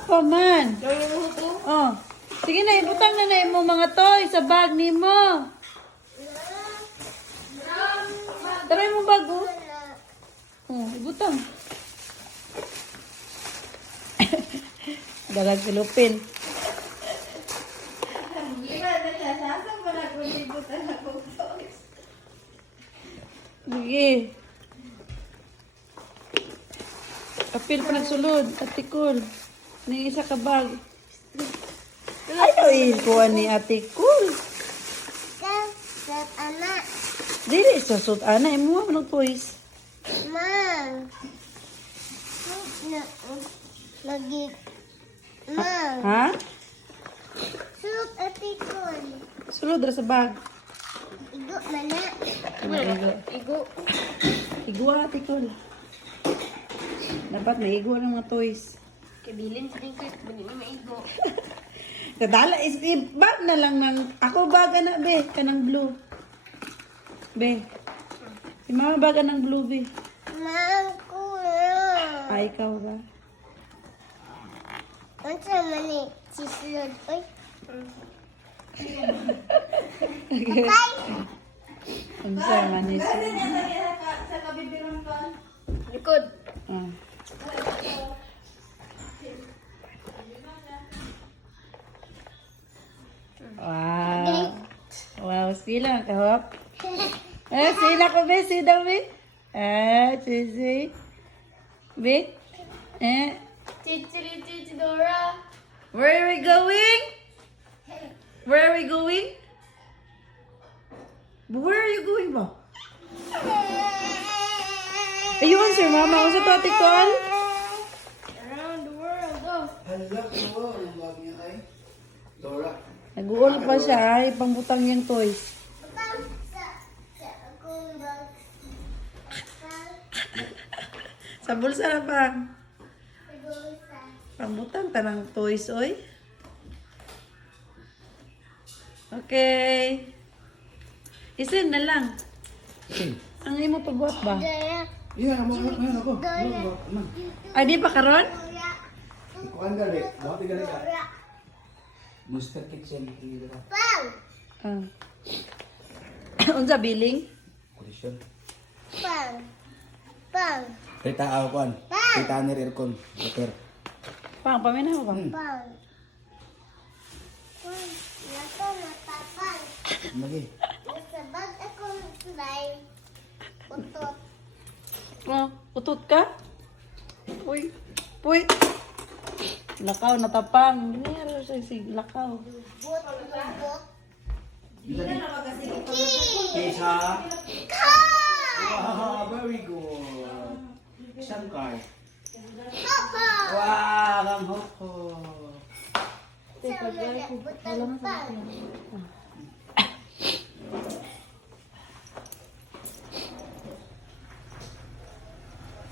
Apa man? Oh. Sige na, ibutang na mo mga toy sa bag ni mo. Tara mo bag, oh. Oh, ibutang. Dalag silupin. Sige. Kapil pa nagsulod. Ate Cool. Ning isa ka bag. Ay, kuha ni Ate Cool. Anak. Dili, sasot ana. Imo mo ng toys. Mang. Lagi. Mang. Ha? Sulok atikon. Sulod ra sa bag. Igo mana. Igo. Igo. Igwa, Ate Cool. Dapat may igwa ng mga toys. Kabilin sa tingkit. Bani na maigo. Kadala is bag na lang ng ako baga na be kanang blue. Be. Si mama baga ng blue be. Mang kuya. Ay ikaw ba? Ano sa mani? Sisulod. Uy. Bye. Ang sa manis. Likod. Ah. Wow. Wow, sila kahop. Sila ko be, sila be. Sisi. Be. Chichi Dora. Where are we going? Where are we going? Where are you going ba? Ayun, sir, mama. Unsa to, Ate Cool? Around the world. Oh. Hala ko, ang bag niya ay Dora. Nag-uol pa siya, ay, pangbutang yung toys. Butang sa akong bag. Sa bulsa na pa. Pag-usa. Pangbutang tanang toys, oy. Okay. Isin na lang. Ang imo pagbuhat ba? Dora. Yeah, mo ako. Ay, di pa karon? Dora. Kuan gali, dati gali ka. Dora. Mr. Kitchen dito. Pang. Ah. Unsa billing? Kondisyon. Pang. Pang. Kita ako kuan. Kita ni aircon. Motor. Pang, paminaw ba? Pang. Pang. Nako matapang. Lagi. Nasa bag akong slime. Utot. Oh, utot ka? Uy. Uy. Lakaw, natapang. Meron siya si lakaw. Lubot. Lubot. Kisa. Ka! Wow, very good. Sangkay. Papa! Wow, ang hoko. Sa mga butang pang.